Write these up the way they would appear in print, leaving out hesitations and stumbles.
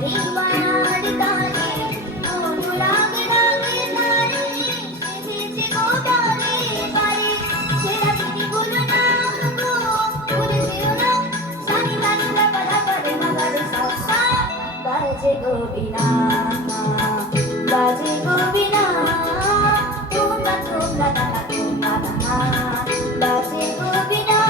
তোমারই মায়ার টানে অনুরাগ রাগে নারে সেজেছে গোটালে পারে সেরা দিনগুলো না গো ভুলে যেও না সানি লানি লাপালা করে মাগার সাসা বাজে গো বিনা বাজে গো বিনা তোমরা তোমরা দাদা তোমরা দাদা বাজে গো বিনা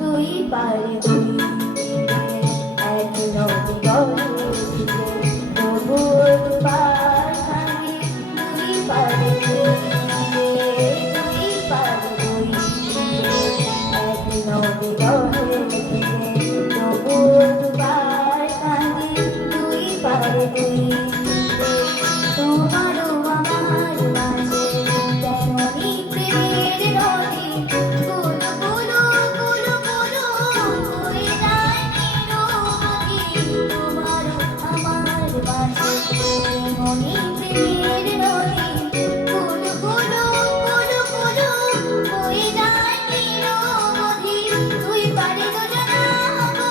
দুই পারে দুই এক নদী গলে তবু দুবার ভাঙে দুই পারে দুই পারে দুই এক নদী গলে তবু দুবার ভাঙে দুই পারে দুই তোমারও আমার মাঝে তেমনি প্রেমের নদী গুলো গুলো গুলো গুলো বয়ে যায় নিরবধি তোমারও আমার মাঝে তেমনি প্রেমের নদী গুলো গুলো গুলো গুলো বয়ে যায় নিরবধি দুই পারে দুজনা গো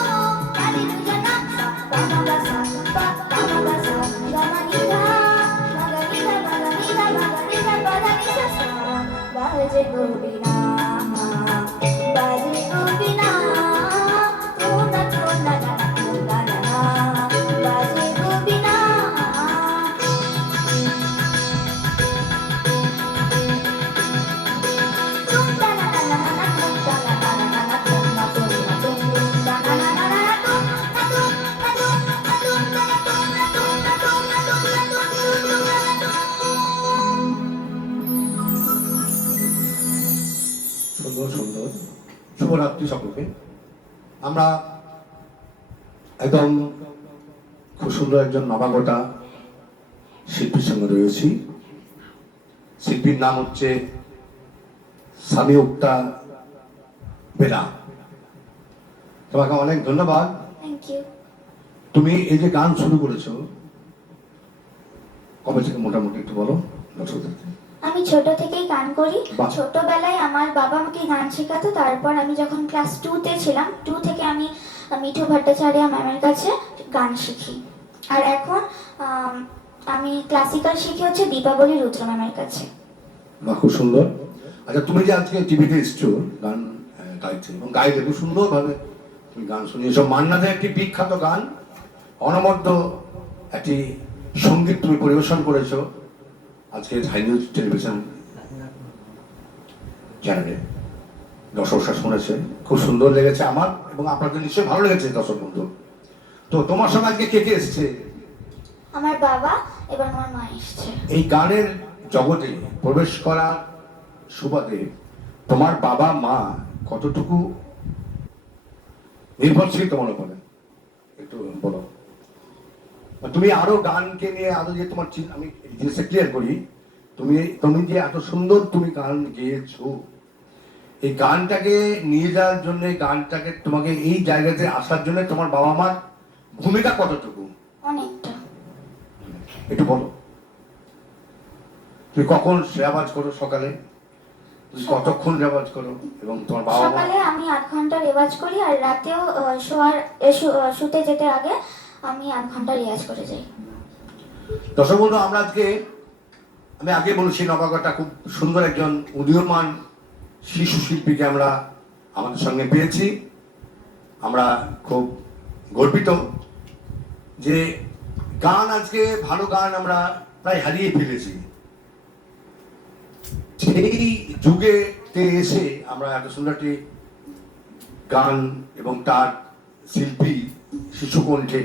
পারে দুজনা বাবা সা বাবা সা গামা নিধা বাজে গো বিনা বাজে গো বিনা তোমরা তোমরা জানা তোমরা জানা বাজে গো বিনা তোমরা না না না না তোমরা না না না না তোমরা তোমরা তোমরা না না না না তোমরা তোমরা তোমরা তোমরা তোমরা সুন্দর সুন্দর শুভরাত্রি সকলকে। আমরা একদম খুব সুন্দর একজন নবাগতা শিল্পীর সঙ্গে রয়েছি। শিল্পীর নাম হচ্ছে সামিউক্তা বেরা। তোমাকে অনেক ধন্যবাদ। Thank you. তুমি এই যে গান শুরু করেছো কবে থেকে মোটামুটি একটু বলো দর্শকদেরকে। আমি ছোট থেকেই গান করি। বাহ। ছোটবেলায় আমার বাবা আমাকে গান শেখাতো। তারপর আমি যখন ক্লাস 2-তে ছিলাম, 2 থেকে আমি মিঠু ভট্টাচার্য ম্যামের কাছে গান শিখি। আর এখন আমি ক্লাসিক্যাল শিখি হচ্ছে দীপাবলি রুদ্র ম্যামের কাছে। বাহ, খুব সুন্দর। আচ্ছা, তুমি যে আজকে টিভিতে এসছো গান গাইছে এবং গাইতে খুব সুন্দরভাবে তুমি গান শুনিয়েছো। মান্নাদের একটি বিখ্যাত গান অনবদ্য একটি সঙ্গীত তুমি পরিবেশন করেছো আজকে হাই নিউজ টেলিভিশন চ্যানেলে। দর্শকরা শুনেছে, খুব সুন্দর লেগেছে আমার এবং আপনাদের নিশ্চয়ই ভালো লেগেছে দর্শক বন্ধু। তো তোমার সঙ্গে আজকে কে কে এসছে? আমার বাবা এবং আমার মা এসছে। এই গানের জগতে প্রবেশ করার সুবাদে তোমার বাবা মা কতটুকু নির্ভরশীল তোমার উপরে একটু বলো। তুমি আরো গানকে নিয়ে আরো যে তোমার আমি জিনিসটা ক্লিয়ার করি, তুমি যে এত সুন্দর তুমি গান গেয়েছো, এই গানটাকে নিয়ে যাওয়ার জন্য, গানটাকে তোমাকে এই জায়গাতে আসার জন্য তোমার বাবা মার ভূমিকা কতটুকু অনেকটা। একটু বলো। তুমি কখন রেওয়াজ করো? সকালে তুমি কতক্ষণ রেওয়াজ করো? এবং তোমার বাবা মা? সকালে আমি 8 ঘন্টা রেওয়াজ করি আর রাতেও শুতে যেতে আগে আমি 8 ঘন্টা রেওয়াজ করে যাই। দর্শক বন্ধু, আমরা আমি আগে বলেছি নবাগতা খুব সুন্দর একজন উদীয়মান শিশু শিল্পীকে আমরা আমাদের সঙ্গে পেয়েছি। আমরা খুব গর্বিত যে গান, আজকে ভালো গান আমরা প্রায় হারিয়ে ফেলেছি। সেই যুগেতে এসে আমরা এত সুন্দর একটি গান এবং তার শিল্পী শিশু কণ্ঠে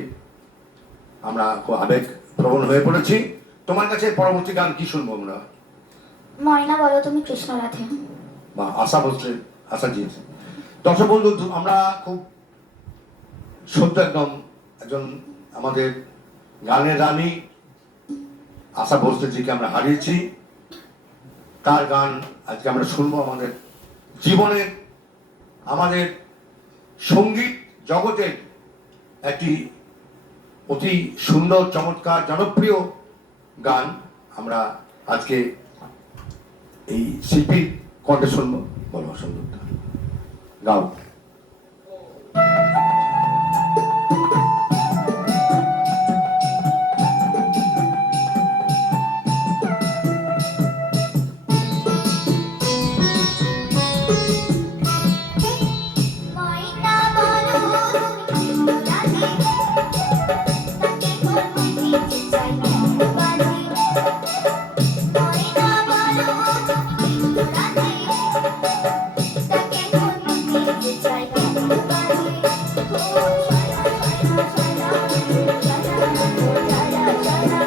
আমরা খুব আবেগ প্রবণ হয়ে পড়েছি। তোমার কাছে পরবর্তী গান কি শুনবো আমরা? ময়না বলো তুমি কৃষ্ণ রাধে বা আশা ভোসলে, আশাজি। দর্শক বন্ধু, আমরা খুব সত্য একজন আমাদের গানের রানী আশা ভোসলেজিকে আমরা হারিয়েছি। তার গান আজকে আমরা শুনবো। আমাদের জীবনের, আমাদের সঙ্গীত জগতের একটি অতি সুন্দর, চমৎকার, জনপ্রিয় গান আমরা আজকে এই শিল্পীর কণ্ঠে শুনবো। বলো সুন্দরটা গাও। ময়না বলো তুমি রাধে তাকে কোন দিতে চাই বাজে ময়না বলো তুমি রাধে তাকে কোন দিতে চাই বাজে ও শালা শালা শালা শালা শালা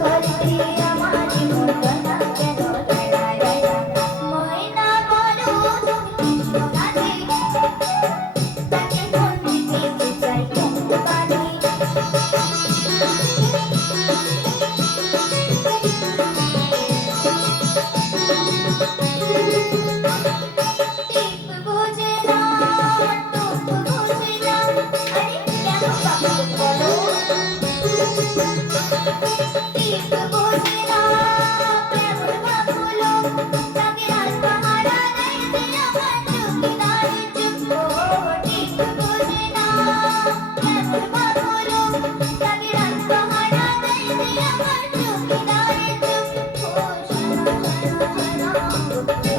করতে আমারে মনটা কেন রায় রায় ময়না বলো তুমি রাধে তাকে কোন দিতে চাই বাজে টিপ বুঝে না টুপ বুঝে না আরে কেন বাবু বলো টিপ বুঝে না কেমন বাবুলো তাকে রাত পাহারা দেয় যে আমার চুকিদারে চুপ টিপ বুঝে না কেমন বাবুলো তাকে রাত পাহারা দেয় যে আমার চুকিদারে চুপ ও শালা শালা শালা করতে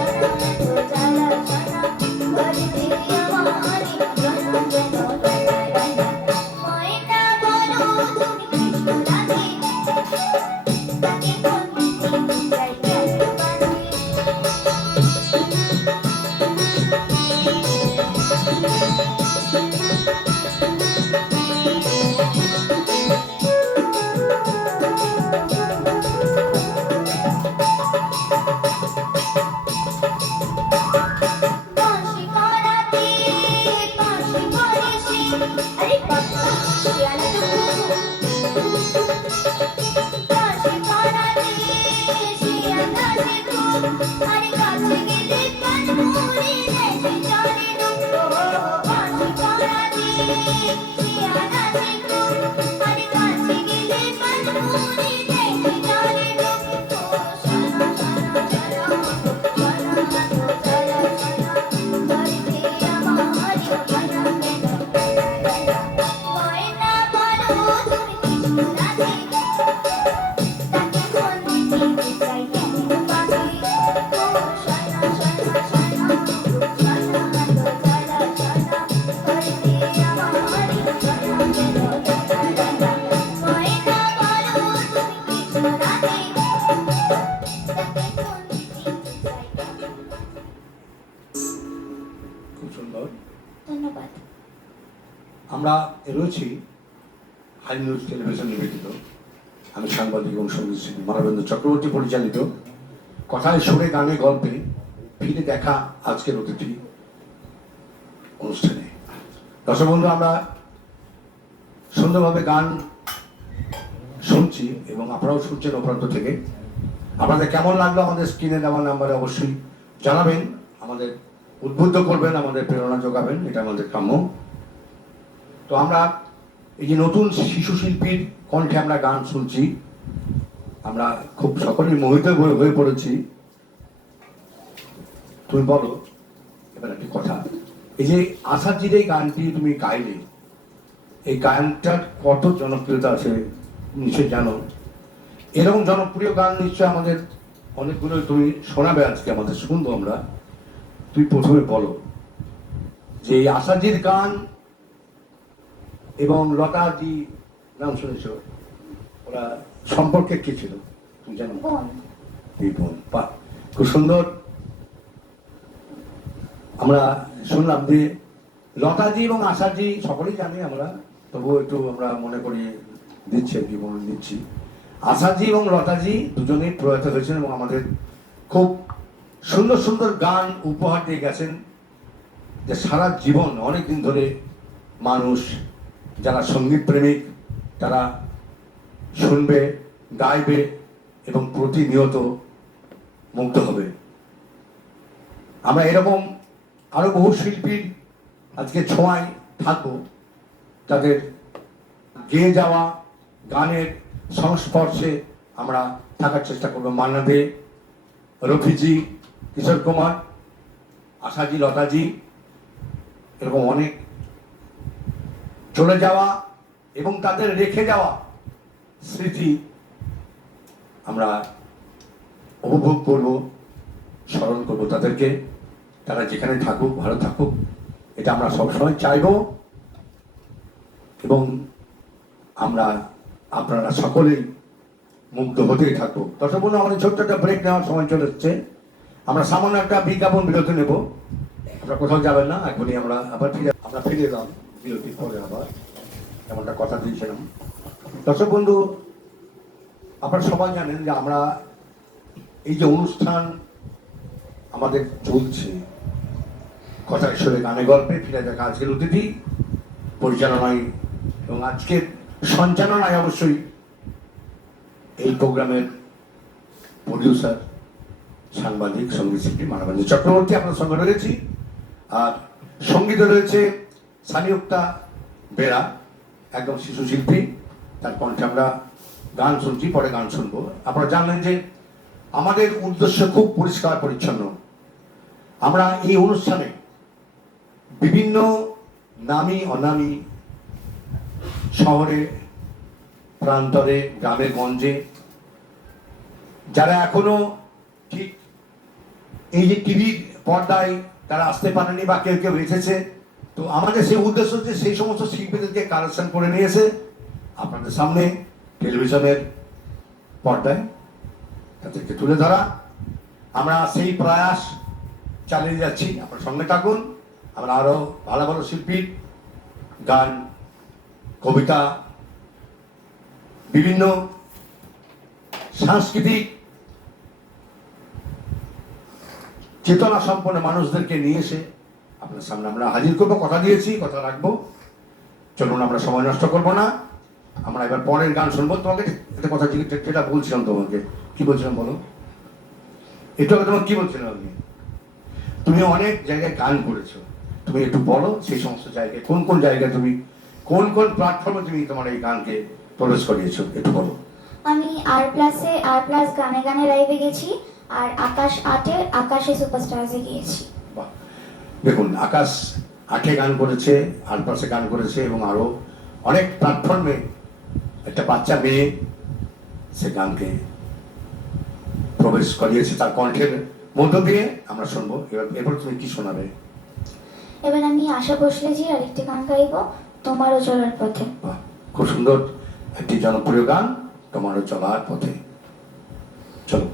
আমারে জানা যেন রায় রায় ময়না বলো তুমি কৃষ্ণ রাধে তাকে কোন দিতে চাই বাজে বাঁশি করাতে বাঁশি করেছি আরে বাবা শিয়ালা বাঁশি করাতে শিয়ালা দেখো আরে কাছে গেলে কান মুড়ে দেশে চলে ঢুকো বাঁশি করাতে শিয়ালা দেখো আরে কাছে গেলে কান মুড়ে দেশে চলে ঢুকো শালা শালা শালা খুব সুন্দর। ধন্যবাদ। আমরা রয়েছি হাই নিউজ টেলিভিশন নিবেদিত, আমি সাংবাদিক এবং সঙ্গীত শিল্পী মানবেন্দ্র চক্রবর্তী পরিচালিত কথায় সুরে গানে গল্পে ফিরে দেখা আজকের অতিথি অনুষ্ঠানে। দর্শক বন্ধু, আমরা সুন্দরভাবে গান শুনছি এবং আপনারাও শুনছেন অপ্রান্ত থেকে। আপনাদের কেমন লাগলো আমাদের স্ক্রিনে দেওয়া নাম্বারে অবশ্যই জানাবেন, আমাদের উদ্বুদ্ধ করবেন, আমাদের প্রেরণা যোগাবেন, এটা আমাদের কাম্য। তো আমরা এই যে নতুন শিশু শিল্পীর কণ্ঠে আমরা গান শুনছি, আমরা খুব সকলেই মোহিত হয়ে পড়েছি। তুমি বলো এবার একটি কথা, এই যে আশাজির এই গানটি তুমি গাইলে, এই গানটার কত জনপ্রিয়তা আছে নিশ্চয় জানো। এরকম জনপ্রিয় গান নিশ্চয় আমাদের অনেকগুলো তুমি শোনাবে, আজকে আমাদের শুনবো আমরা। তুই প্রথমে বলো যে এই আশাজির গান এবং লতাজি নাম শুনেছ, ওরা সম্পর্কে কি ছিল তুমি জানো? এই বোন, বাহ, খুব সুন্দর। আমরা শুনলাম যে লতাজি এবং আশাজি সকলেই জানি আমরা, তবুও একটু আমরা মনে করি দিচ্ছি আর কি, মনে দিচ্ছি। আশাজি এবং লতাজি দুজনেই প্রয়াত হয়েছেন এবং আমাদের খুব সুন্দর সুন্দর গান উপহার দিয়ে গেছেন, যে সারা জীবন অনেকদিন ধরে মানুষ যারা সঙ্গীত প্রেমিক তারা শুনবে, গাইবে এবং প্রতিনিয়ত মুগ্ধ হবে। আমরা এরকম আরো বহু শিল্পীর আজকে ছোঁয়ায় থাকবো, তাদের গেয়ে যাওয়া গানের সংস্পর্শে আমরা থাকার চেষ্টা করবো। মান্না দে, রফিজি, কিশোর কুমার, আশাজি, লতাজি, এরকম অনেক চলে যাওয়া এবং তাদের রেখে যাওয়া স্মৃতি আমরা উপভোগ করব, স্মরণ করব তাদেরকে। তারা যেখানে থাকুক, ভালো থাকুক, এটা আমরা সবসময় চাইব। এবং আমরা আপনারা সকলেই মুগ্ধ হতেই থাকবো। দর্শক বন্ধু, আমাদের ছোট্ট একটা ব্রেক নেওয়ার সময় চলে এসছে। আমরা সামান্য একটা বিজ্ঞাপন বিরতি নেব। আমরা কোথাও যাবেন না, এখনই আমরা আবার ফিরে এলাম বিরতির পরে আবার, এমনটা কথা দিয়েছিলাম। দর্শক বন্ধু, আপনারা সবাই জানেন যে আমরা এই যে অনুষ্ঠান আমাদের চলছে, কথা ঈশ্বরে গানে গল্পে ফিরে দেখা আজকের অতিথি পরিচালনায় এবং আজকের সঞ্চালনায় অবশ্যই এই প্রোগ্রামের প্রডিউসার, সাংবাদিক, সঙ্গীত শিল্পী মানবেন্দ্র চক্রবর্তী আপনার সঙ্গে রয়েছি। আর সঙ্গীতে রয়েছে সানিউক্তা বেরা, একদম শিশু শিল্পী। তার কণ্ঠে আমরা গান শুনছি, পরে গান শুনবো। আপনারা জানলেন যে আমাদের উদ্দেশ্য খুব পরিষ্কার পরিচ্ছন্ন। আমরা এই অনুষ্ঠানে বিভিন্ন নামী অনামী শহরে, প্রান্তরে, গ্রামে গঞ্জে যারা এখনো ঠিক এই যে টিভির পর্দায় তারা আসতে পারেনি বা কেউ কেউ এসেছে, তো আমাদের সেই উদ্দেশ্য যে সেই সমস্ত শিল্পীদেরকে কালেকশন করে নিয়ে এসে আপনাদের সামনে টেলিভিশনের পর্দায় তাদেরকে তুলে ধরা। আমরা সেই প্রয়াস চালিয়ে যাচ্ছি, আপনার সঙ্গে থাকুন। আমরা আরো ভালো ভালো শিল্পীর গান, কবিতা, বিভিন্ন সাংস্কৃতিক চেতনা সম্পন্ন মানুষদেরকে নিয়ে এসে আপনার সামনে আমরা হাজির করবো। কথা দিয়েছি, কথা রাখবো। চলুন, আমরা সময় নষ্ট করবো না। আমরা এবার পরের গান শুনবো। তোমাকে একটা কথা যেটা বলছিলাম, তোমাকে কি বলছিলাম বলো? একটু আগে তোমাকে কি বলছিলাম আমি? তুমি অনেক জায়গায় গান করেছো, তুমি একটু বলো সেই সমস্ত জায়গায় কোন কোন জায়গায় তুমি কোন কোন প্ল্যাটফর্মে তুমি তোমার এই গানকে প্রবেশ করিয়েছো, একটু বলো। আমি আর প্লাস গানে গানে লাইভে গেছি, আর আকাশে সুপারস্টারসে গিয়েছি। বাহ, দেখুন, আকাশ 8-এ গান করেছে, আর প্লাসে গান করেছে এবং আরো অনেক প্ল্যাটফর্মে একটা বাচ্চা মেয়ে সে গানকে প্রবেশ করিয়েছে তার কণ্ঠের মধ্য দিয়ে। আমরা শুনবো। এবার তুমি কি শোনাবে? এবার আমি আশা ভোসলেজির আরেকটি গান গাইবো, তোমারও চলার পথে। বাহ, খুব সুন্দর একটি জনপ্রিয় গান, তোমারও চলার পথে। চলো।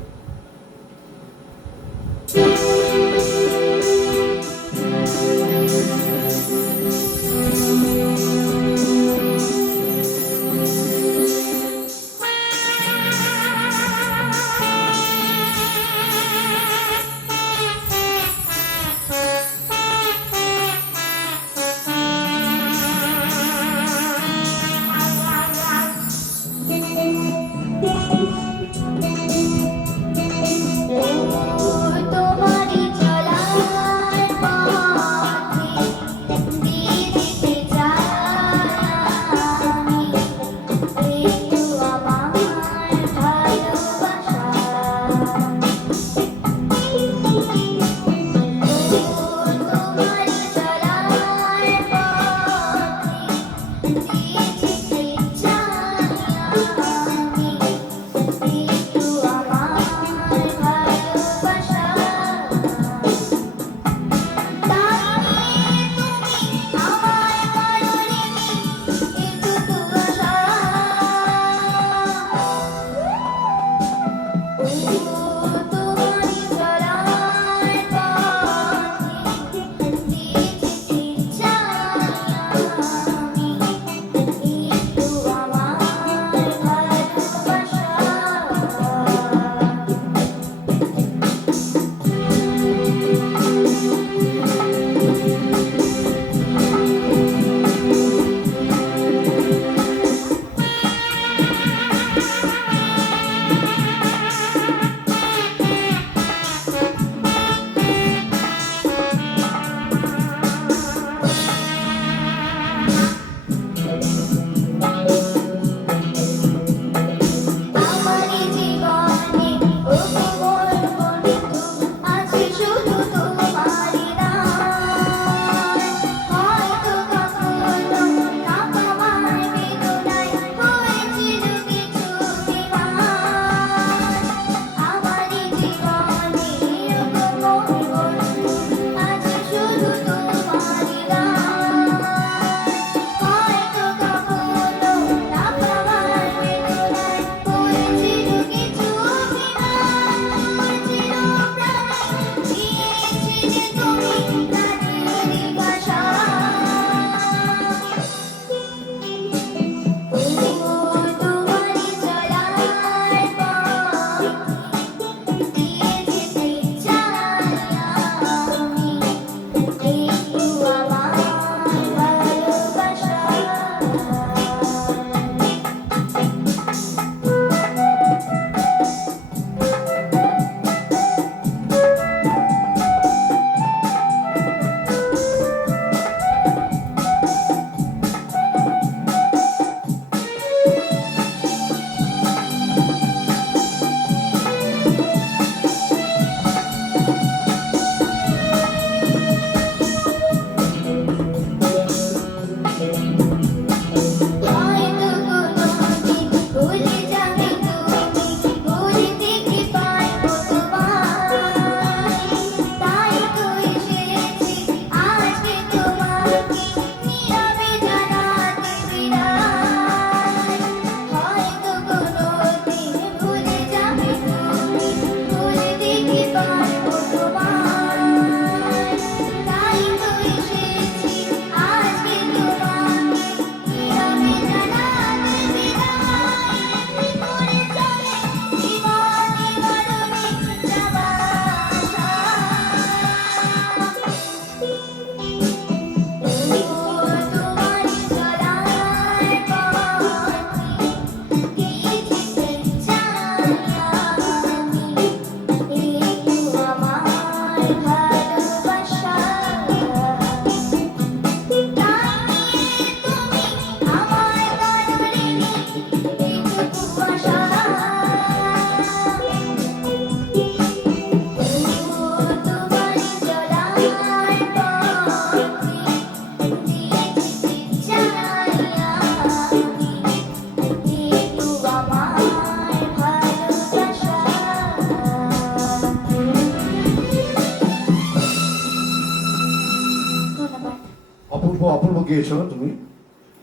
গিয়েছো তুমি,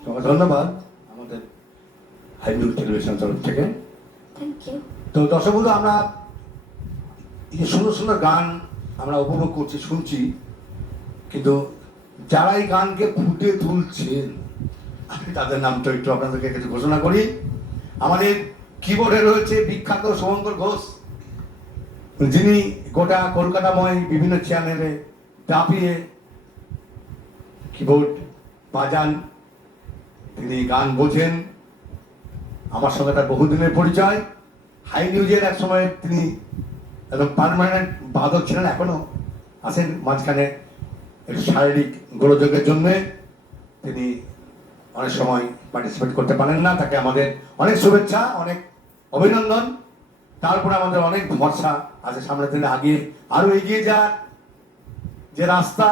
তোমাকে ধন্যবাদ আমাদের হাইমিউজ টেলিভিশন তরফ থেকে। Thank you. তো দর্শক বন্ধু, আমরা এই যে সুন্দর সুন্দর গান আমরা উপভোগ করছি, শুনছি, কিন্তু যারা এই গানকে ফুটে তুলছেন আমি তাদের নামটা একটু আপনাদেরকে কিছু ঘোষণা করি। আমাদের কিবোর্ডে রয়েছে বিখ্যাত শুভঙ্কর ঘোষ, যিনি গোটা কলকাতাময় বিভিন্ন চ্যানেলে দাপিয়ে কিবোর্ড বাজান, তিনি গান বোঝেন। আমার সঙ্গে তার বহুদিনের পরিচয়। হাই নিউজের এক সময় তিনি একদম পার্মানেন্ট বাদক ছিলেন, এখনো আছেন। মাঝখানে একটু শারীরিক গোলযোগের জন্যে তিনি অনেক সময় পার্টিসিপেট করতে পারেন না। তাকে আমাদের অনেক শুভেচ্ছা, অনেক অভিনন্দন। তারপরে আমাদের অনেক ভরসা আছে সামনে তিনি আগে আরো এগিয়ে যান, যে রাস্তা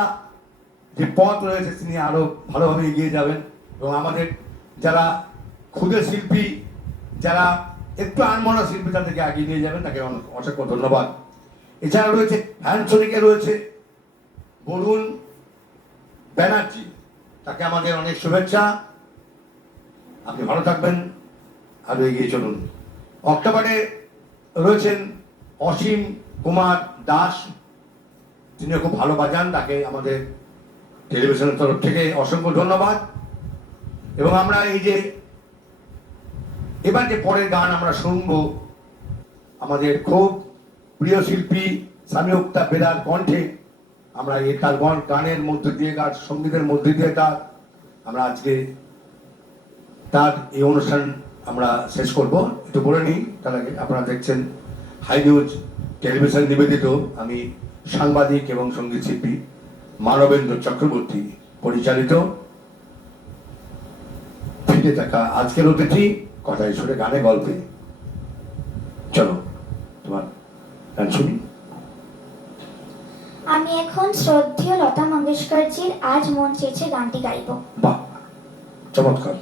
যে পথ রয়েছে তিনি আরো ভালোভাবে এগিয়ে যাবেন। এবং আমাদের যারা ক্ষুদে শিল্পী, যারা একটু আনমনা শিল্পী, তাদেরকে এগিয়ে নিয়ে যাবেন, তাকে অসংখ্য ধন্যবাদ। এছাড়া রয়েছে ফ্যানসনিকে রয়েছে বরুণ ব্যানার্জি, তাকে আমাদের অনেক শুভেচ্ছা। আপনি ভালো থাকবেন, আরো এগিয়ে চলুন। অক্টোবরে রয়েছেন অসীম কুমার দাস, তিনিও খুব ভালো বাজান, তাকে আমাদের টেলিভিশনের তরফ থেকে অসংখ্য ধন্যবাদ। এবং আমরা এই যে এবার যে পরের গান আমরা শুনবো, আমাদের খুব প্রিয় শিল্পী স্বামী উক্তা বেদার কণ্ঠে আমরা এই তার গানের মধ্যে দিয়ে, গান সঙ্গীতের মধ্যে দিয়ে আমরা আজকে তার এই অনুষ্ঠান আমরা শেষ করব। একটু বলে নিই তার আগে, আপনারা দেখছেন হাই নিউজ টেলিভিশন নিবেদিত, আমি সাংবাদিক এবং সঙ্গীত শিল্পী মানবেন্দ্র চক্রবর্তী পরিচালিত ফিরে থাকা আজকের অতিথি কথায় সুরে গানে গল্পে। চলো তোমার গান শুনি। আমি এখন শ্রদ্ধেয় লতা মঙ্গেশকরজির আজ মন চেয়েছে গানটি গাইব। বাহ, চমৎকার।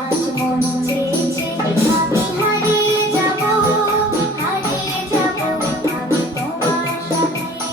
আজ মন চেয়েছে আমি হারিয়ে যাব আমি তোমার সাথে।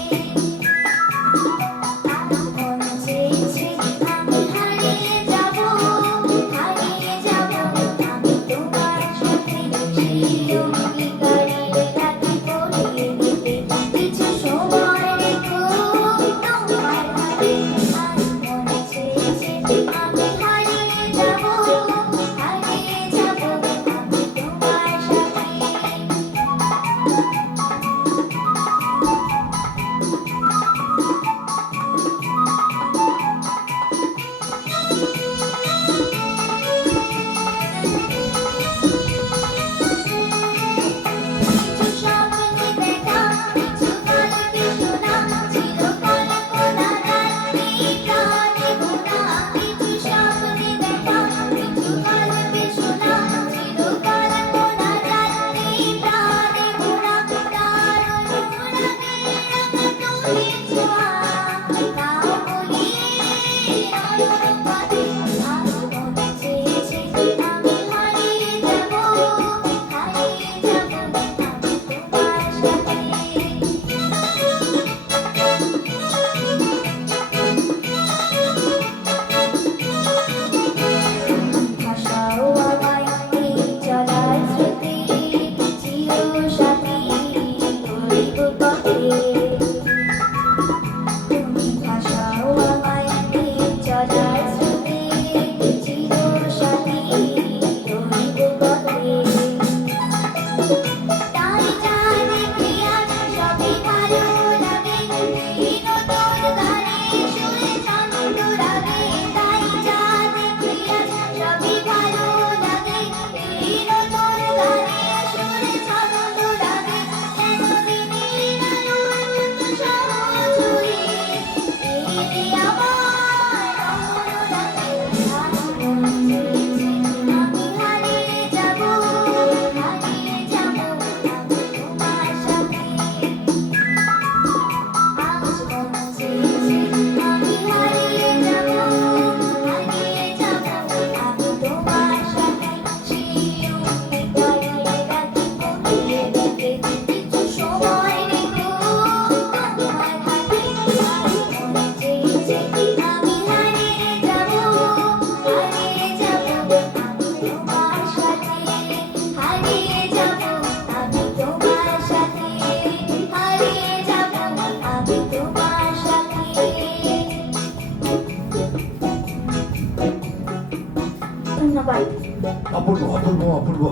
অপূর্ব অপূর্ব অপূর্ব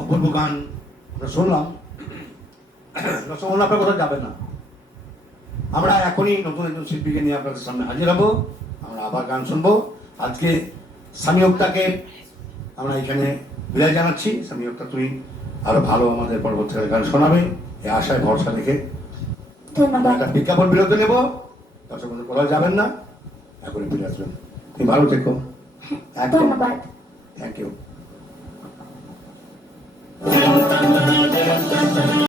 অপূর্ব গান আমরা শুনলাম। রসমন আপনার কোথাও যাবে না, আমরা এখনই নতুন একজন শিল্পীকে নিয়ে আপনাদের সামনে হাজির হব, আমরা আবার গান শুনবো। আজকে সামি ওক্তাকে আমরা এখানে বিদায় জানাচ্ছি। সামি ওক্তা, তুমি আরো ভালো আমাদের পরবর্তীকালে গান শোনাবে এই আশায় ভরসা রেখে ধন্যবাদ। একটা বিজ্ঞাপন বিরতি নেব, দর্শক বন্ধু কোথাও যাবেন না, এখনই ফিরে আসবেন। তুমি ভালো থেকো। একদম, ধন্যবাদ। Thank you.